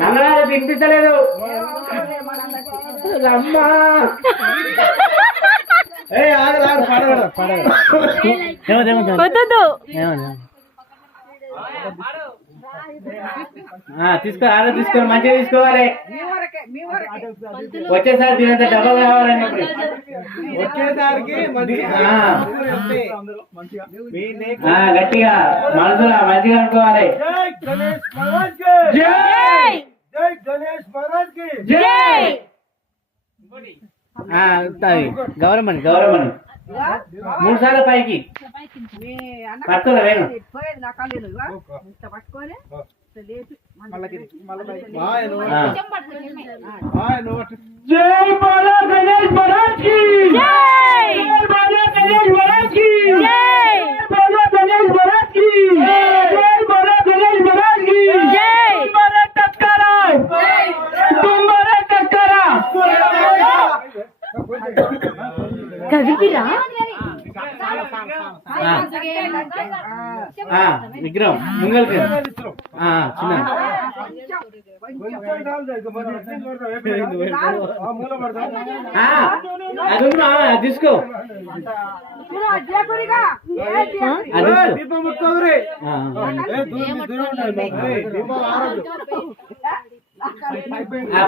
నల్లరాజు తినిపించలేదు అమ్మా. తీసుకో ఆడ తీసుకొని మంచిగా తీసుకోవాలి. వచ్చేసారి దీనంత డబ్బులు కావాలన్నప్పుడు వచ్చేసరికి గట్టిగా మనసులో మంచిగా అనుకోవాలి. గౌరమ్మని గౌరమ్మని 3 సార్లు పైకి పట్టుకోలే వేణు. జై బాలా గణేష్ మహారాజ్ కి జై, బాలా గణేష్ మహారాజ్ కి జై, బాలా గణేష్ మహారాజ్ కి జై, బాలా గణేష్ మహారాజ్ కి జై. తుంబరే టక్కరా, తుంబరే టక్కరా కవికిరా విగ్రహం ముంగల్కి చిన్న అది తీసుకో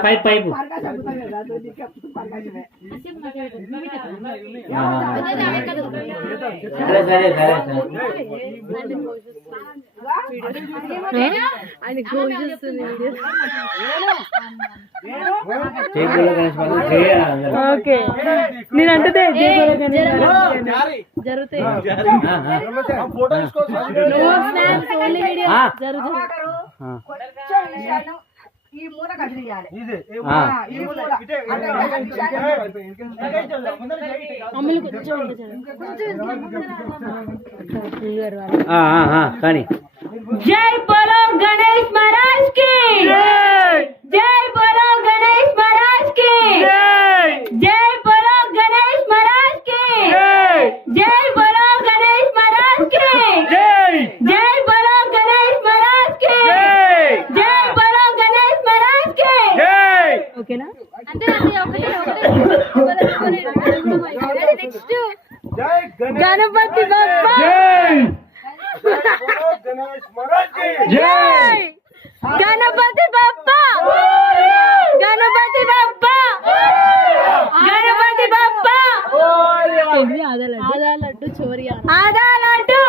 పైపు పైపు సరే సరే సరే ఓకే నేనంటే జరుగుతాయి ఈ మూల కదిలియాలి. కానీ జై బోలో గణేష్ మహారాజ్ కి జై, బోలో గణేష్ మహారాజ్ కి జై, బోలో గణేష్ మహారాజ్ కి జై, బోలో గణేష్ మహారాజ్ కి జై, బోలో గణేష్ మహారాజ్ కి జై, బోలో గణేష్ మహారాజ్ కి ఓకేనా? నెక్స్ట్ గణపతి బప్పా జై, గణపతి బప్పా గణపతి బప్పా గణపతి బప్పా. ఆదా లడ్డు చోరీ ఆదా లడ్డు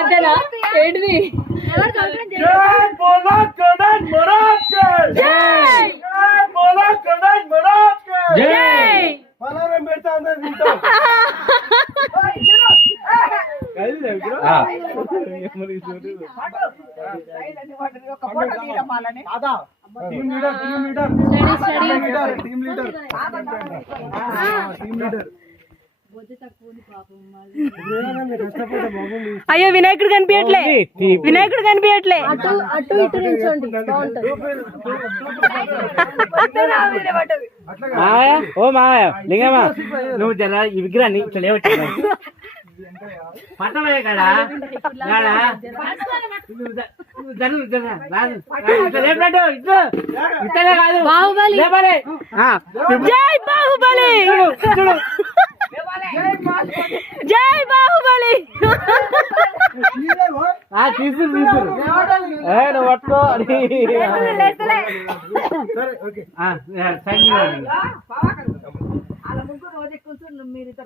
అదలా ఏంటిది? జై బోలో గణేష్ మహారాజ్ కి జై, జై బోలో గణేష్ మహారాజ్ కి జై. పలారం పెడతా అందరూ తింటాం. అయ్యో వినాయకుడు కనిపించట్లే, వినాయకుడు కనిపించట్లే. అటు అటు ఇటు నిల్చోండి బాగుంటది. ఓ మావయ్య లింగమ్మా నువ్వు జర ఈ విగ్రహాన్ని ఇట్లా లేవచ్చు పట్టమే కదా బాహుబలి జై బాహుబలి జై బాహుబలి తీసుకురు తీసుకురు పట్టుకో అలా ముగ్గురు రోజు ఎక్కువ మీరు